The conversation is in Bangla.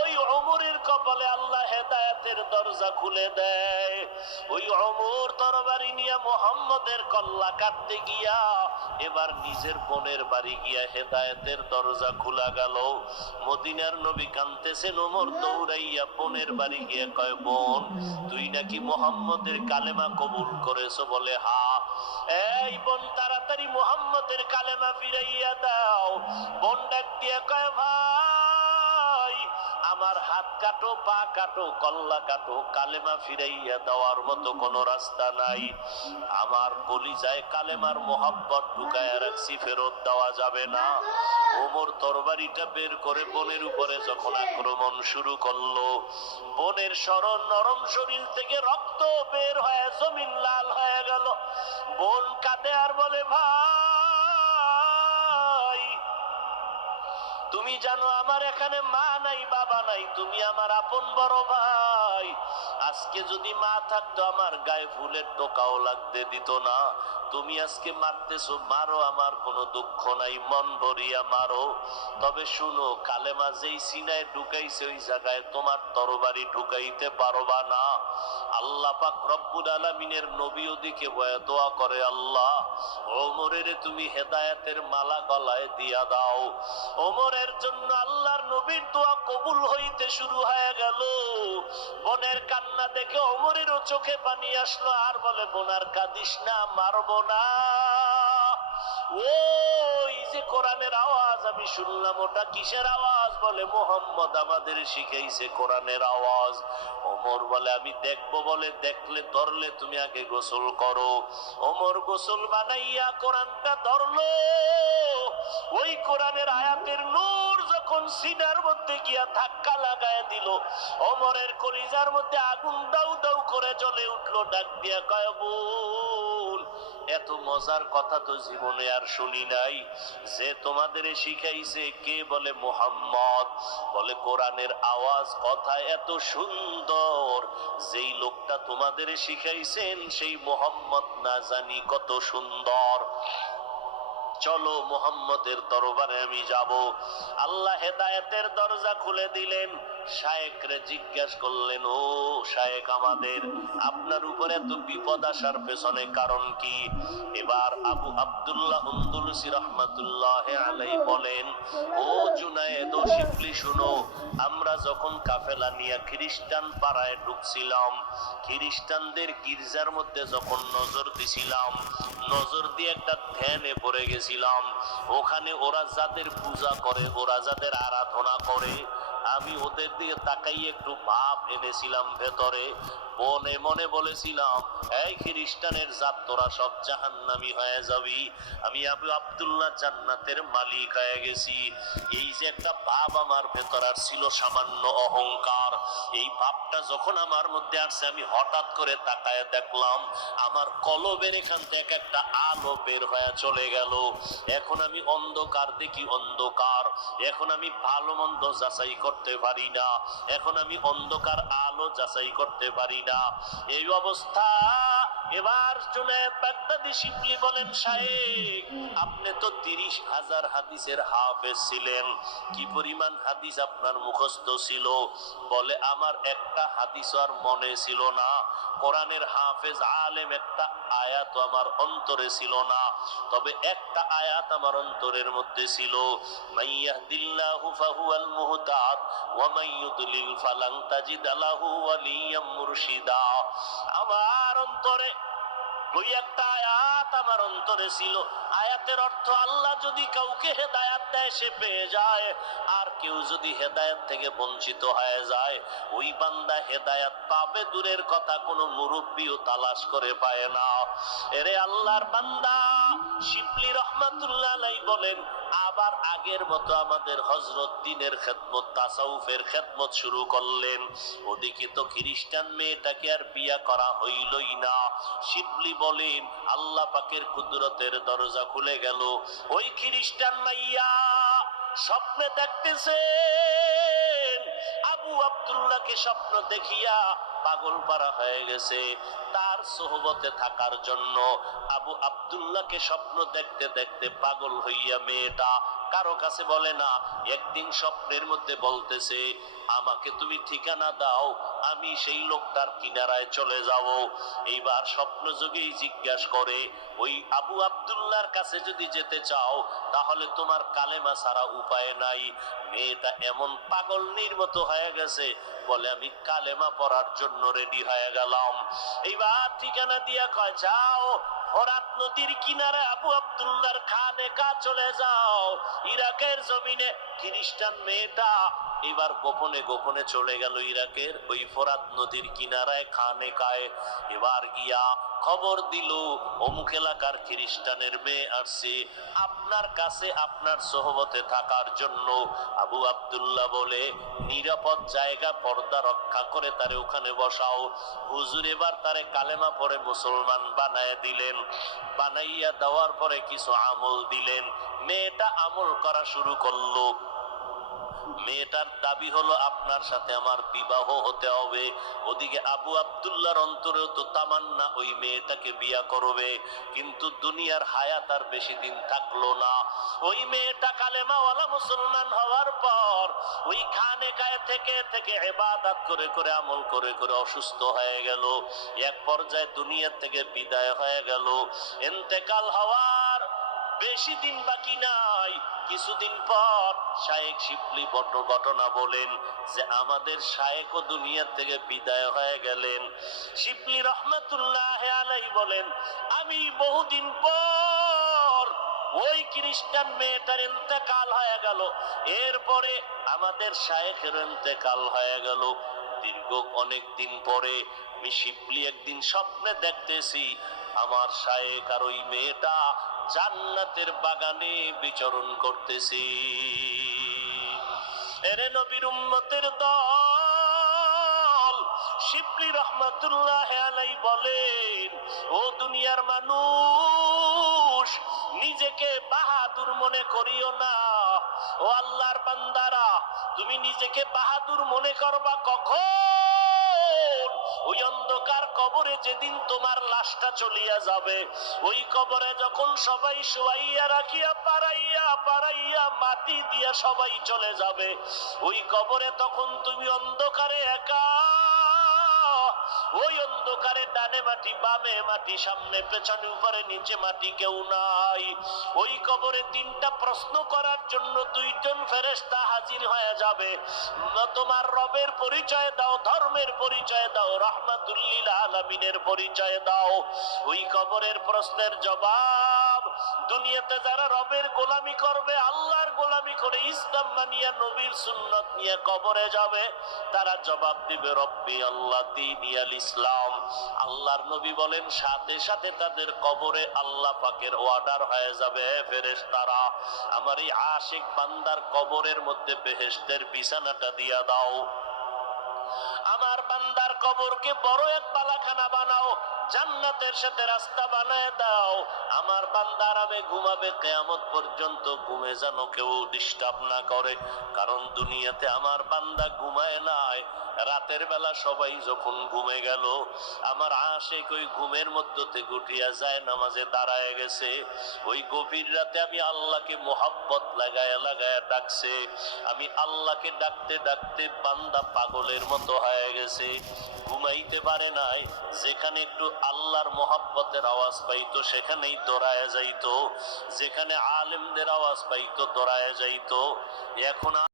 ওই ওমরের কপালে আল্লাহ হেদায়েতের দরজা খুলে দেয়। ওই ওমর তরবারি নিয়ে মুহাম্মদের কল্লা কাটতে গিয়া এবার নিজের বোনের বাড়ি গিয়া হেদায়েতের দরজা খোলা গেল। মদিনার নবী কাঁদতেছেন, ওমর দৌড়াইয়া বোনের বাড়ি গিয়ে কয়, বোন তুই নাকি মুহাম্মদের কালেমা কবুল করেছো? বলে হা। এই বোন তাড়াতাড়ি মুহাম্মদের কালেমা ফিরাইয়া দাও। বোন ডাক দিয়ে কয়, ভাই আমার হাত কাটো, পা কাটো, কল্লা কাটো, কালেমা ফিরাইয়া দেওয়ার মতো কোনো রাস্তা নাই। আমার কলিজায় কালেমার মোহাব্বত ঢুকায়া রাখছি, ফেরত দেওয়া যাবে না। ওমর তরবারিটা বের করে বোনের উপরে যখন আক্রমণ শুরু করলো, বোনের সরল নরম শরীর থেকে রক্ত বের হয়ে জমিন লাল হয়ে গেল। বোন কাঁদে আর বলে, ভাই তুমি জানো আমার এখানে মা নাই, বাবা নাই, তুমি আমার আপন বড় ভাই। আজকে যদি মা থাকতো আমার গায়ে ফুলের টোকাও লাগতে দিত না। তুমি আজকে মারতেছো, মারো, আমার কোনো দুঃখ নাই, মন ভরিয়া মারো। তবে শুনো, কালেমা যেই সিনায় ঢুকাইছে ওই জায়গায় তোমার তরবারি ঢুকাইতে পারবা না। আল্লাহ পাক রব্বুল আলামিনের নবী ওদিকে বয়া দোয়া করে, আল্লাহ ওমরের তুমি হেদায়েতের মালা গলায় দিয়া দাও। ওমরের জন্য আল্লাহর নবীর দোয়া কবুল হইতে শুরু হয়ে গেল। বোনের কান্না দেখে ওমরেরও চোখে পানি আসলো, আর বলে, বোনার কাঁদিস না, মারবো না। ওই যে কোরআনের আওয়াজ আমি শুনলাম, ওটা কিসের আওয়াজ? বলে মুহাম্মদ আমাদের শিখাইছে কোরআনের আওয়াজ। ওমর বলে, আমি দেখবো। বলে, দেখলে ধরলে তুমি আগে গোসল করো। ওমর গোসল বানাইয়া কোরআনটা ধরলো। ওই কোরআনের আয়াতের নূর যখন সিনার মধ্যে গিয়া ধাক্কা লাগায় দিল, ওমরের কলিজার মধ্যে আগুন দাউ দাউ করে জ্বলে উঠলো। ডাক দিয়া কয়, বোন এত মজার কথা তো জীবনে আর শুনি নাই। যে তোমাদের শিখাইছে কে? বলে মুহাম্মদ। বলে কোরআনের আওয়াজ, কথা এত সুন্দর, যেই লোকটা তোমাদের শিখাইছেন সেই মুহাম্মদ না জানি কত সুন্দর। চলো মুহাম্মদের দরবারে আমি যাব। আল্লাহ হেদায়েতের দরজা খুলে দিলেন। শায়েখরে জিজ্ঞেস করলেন, ও শায়েখ আমাদের, আপনার উপরে এত বিপদ আসার পেছনে কারণ কি? এবার আবু আব্দুল্লাহ আন্দলুসি রাহমাতুল্লাহ আলাইহি বলেন, ও জুনায়েদ ও শিবলি, শুনো, আমরা যখন কাফেলা নিয়ে খ্রিস্টান পাড়ায় ঢুকছিলাম, খ্রিস্টানদের গির্জার মধ্যে যখন নজর দিছিলাম, নজর দিয়ে একটা ধ্যানে পড়ে গেছিলাম। ওখানে ওরা যাদের পূজা করে, ওরা যাদের আরাধনা করে, আমি ওদের দিকে তাকাই একটু ভাব এনেছিলাম ভেতরে। মনে মনে বলেছিলাম, এই খ্রিস্টানের জাত, তোরা সব জাহান্নামী হয়ে যাবি, আমি আবু আব্দুল্লাহ জান্নাতের মালিক হয়ে গেছি। এই যে একটা ভাব আমার ভেতর আর ছিল, সামান্য অহংকার, এই ভাবটা যখন আমার মধ্যে আসছে, আমি হঠাৎ করে তাকায় দেখলাম আমার কলবের এখান থেকে একটা আলো বের হয়ে চলে গেল। এখন আমি অন্ধকার দেখি, অন্ধকার। এখন আমি ভালো মন্দ যাচাই করতে পারি না। এখন আমি অন্ধকার আলো যাচাই করতে পারি না। এই অবস্থা। এবার জুনায়েদ বাগদাদি শিবলি বলেন, শায়েখ আপনি তো 30,000 হাদিসের হাফেজ ছিলেন, কি পরিমাণ হাদিস আপনার মুখস্থ ছিল? বলে, আমার একটা হাদিস আর মনে ছিল না। কোরআনের হাফেজ আলেম একটা আয়াত আমার অন্তরে ছিল না, তবে একটা আয়াত আমার অন্তরের মধ্যে ছিল, মাইয়াহদিল্লাহু ফাহুয়াল মুহতাদ ওয়া মাইয়ুদলিল ফালান তাজিদ লাহু ওয়ালিয়াম মুরশিদা। আমার অন্তরে ওই একটা আয়াত আমার অন্তরে ছিল। আয়াতের অর্থ, আল্লাহ যদি কাউকে হেদায়েত দেয় সে পেয়ে যায়, আর কেউ যদি হেদায়েত থেকে বঞ্চিত হয়ে যায়, ওই বান্দা হেদায়েত পাবে দূরের কথা, কোনো মুরব্বিও তালাশ করে পায় না। এরে আল্লাহর বান্দা শিবলি রহমাতুল্লাহ আলাইহি বলেন, আবার আগের মতো আমাদের হযরত দ্বীনের খেদমত, তাসাউফের খেদমত শুরু করলেন। ওদিকে তো খ্রিস্টান মেয়েটাকে আর বিয়া করা হইলই না। শিবলি বলেন, আল্লাহ পাকের কুদরতের দরজা খুলে গেল। ওই খ্রিস্টান মাইয়া স্বপ্নে দেখতেছেন আবু আব্দুল্লাহকে, স্বপ্ন দেখিয়া পাগল পারা হয়ে গেছে। তার সোহবতে থাকার জন্য আবু আব্দুল্লাহকে স্বপ্ন দেখতে দেখতে পাগল হইয়া মেয়েটা কারো কাছে বলে না। একদিন স্বপ্নের মধ্যে বলতেছে, আমাকে তুমি ঠিকানা দাও, আমি সেই লোকটার কিনারায় চলে যাব। এইবার স্বপ্ন যোগেই জিজ্ঞাসা করে, ওই আবু আব্দুল্লাহর কাছে যদি যেতে চাও তাহলে তোমার কালেমা ছাড়া উপায় নাই। মেয়েটা এমন পাগলনির মতো হয়ে গেছে, বলে আমি কালেমা পড়ার জন্য রেডি হয়ে গেলাম। এইবার ঠিকানা দিয়া কয়, যাও ফোরাত নদীর কিনারে আবু আব্দুল্লাহর খানেকা চলে যাও। ইরাকের জমিনে খ্রিস্টান মেয়েটা এবার গোপনে গোপনে চলে গেল ইরাকের ওই ফোরাত নদীর কিনারায় খানেকায়। এবার গিয়া খবর দিল, অমুক এলাকার খ্রিস্টানের মেয়ে আসছে আপনার কাছে আপনার সোহবতে থাকার জন্য। আবু আব্দুল্লাহ বলে, নিরাপদ জায়গা, পর্দা রক্ষা করে তারে ওখানে বসাও। হুজুর এবার তারে কালেমা পড়ে মুসলমান বানায় দিলেন। বানাইয়া দেওয়ার পরে কিছু আমল দিলেন। মেয়েটা আমল করা শুরু করলো। মেয়েটার দাবি হলো, আপনার সাথে আমার বিবাহ হতে হবে। ওদিকে আবু আব্দুল্লাহর অন্তরেও তো তামান্না ওই মেয়েটাকে বিয়া করবে, কিন্তু দুনিয়ার হায়াত আর বেশি দিন থাকলো না। ওই মেয়েটা কালেমাওয়ালা মুসলমান হওয়ার পর ওই খানেকায় থেকে থেকে ইবাদত করে করে আমল করে করে অসুস্থ হয়ে গেল। এক পর্যায়ে দুনিয়া থেকে বিদায় হয়ে গেল। ইন্তেকাল হওয়ার বেশি দিন বাকি নাই। কিছুদিন পর শায়েখ শিবলি ঘটনা বলেন যে আমাদের শায়েখও দুনিয়া থেকে বিদায় হয়ে গেলেন। শিবলি রহমাতুল্লাহ আলাইহি বলেন, আমি বহুদিন পর ওই খ্রিস্টান মেয়েটার ইন্তেকাল হয়ে গেল, এরপরে আমাদের শায়েখের ইন্তেকাল হয়ে গেল। দীর্ঘ অনেক দিন পরে আমি শিবলি একদিন স্বপ্নে দেখতেছি আমার শায়েখ আর ওই মেয়েটা জান্নাতের বাগানে বিচরণ করতেছি। এরে নবীর উম্মতের দল, শিবলি রহমাতুল্লাহ আলাইহি বলেন, ও দুনিয়ার মানুষ, নিজেকে বাহাদুর মনে করিও না। ও আল্লাহর বান্দারা, তুমি নিজেকে বাহাদুর মনে করবা কখন? ওই অন্ধকার কবরে যেদিন তোমার লাশটা চলিয়া যাবে, ওই কবরে যখন সবাই শোয়াইয়া রাখিয়া পাড়াইয়া পাড়াইয়া মাটি দিয়া সবাই চলে যাবে, ওই কবরে তখন তুমি অন্ধকারে একা। ওই অন্ধকারে ডানে মাটি বামে মাটি, সামনে পেছনে উপরে নিচে মাটি, কেউ নাই। ওই কবরে তিনটা প্রশ্ন করার জন্য দুইজন ফেরেশতা হাজির হয়ে যাবে। তোমার রবের পরিচয় দাও, ধর্মের পরিচয় দাও, রাহমাতুল লিল আলামিনের পরিচয় দাও। ওই কবরের প্রশ্নের জবাব দুনিয়াতে যারা রবের গোলামি করবে, আল্লাহর গোলামি করে ইসলাম মানিয়া নবীর সুন্নত নিয়ে কবরে যাবে, তারা জবাব দিবে রব্বি আল্লাহ দীনিয়াল ইসলাম। আল্লাহর নবী বলেন, সাথে সাথে তাদের কবরে আল্লাহ পাকের অর্ডার হয়ে যাবে, ফেরেশতারা আমার এই আশিক বান্দার কবরের মধ্যে বেহেশতের বিছানাটা দিয়া দাও, আমার বান্দার কবরকে বড় এক বালাখানা বানাও, জান্নাতের সাথে রাস্তা বানায় দাও, আমার বান্দা আরামে ঘুমাবে, কিয়ামত পর্যন্ত ঘুমে যেন কেউ ডিস্টার্ব না করে। কারণ দুনিয়াতে আমার বান্দা ঘুমায় নাই, রাতের বেলা সবাই যখন ঘুমে গেল, আমার আশিক ওই ঘুমের মধ্যে গুটিয়া যায় নামাজে দাঁড়ায় গেছে। ওই গভীর রাতে আমি আল্লাহকে মোহাব্বত লাগায়া লাগায়া ডাকছে, আমি আল্লাহকে ডাকতে ডাকতে বান্দা পাগলের মতো হয়ে গেছে, ঘুমাইতে পারে নাই। যেখানে একটু আল্লাহর মোহাব্বতের আওয়াজ পাইতো সেখানেই দৌড়ায় যাইতো, যেখানে আলেমদের আওয়াজ পাইতো দৌড়ায় যাইতো। এখন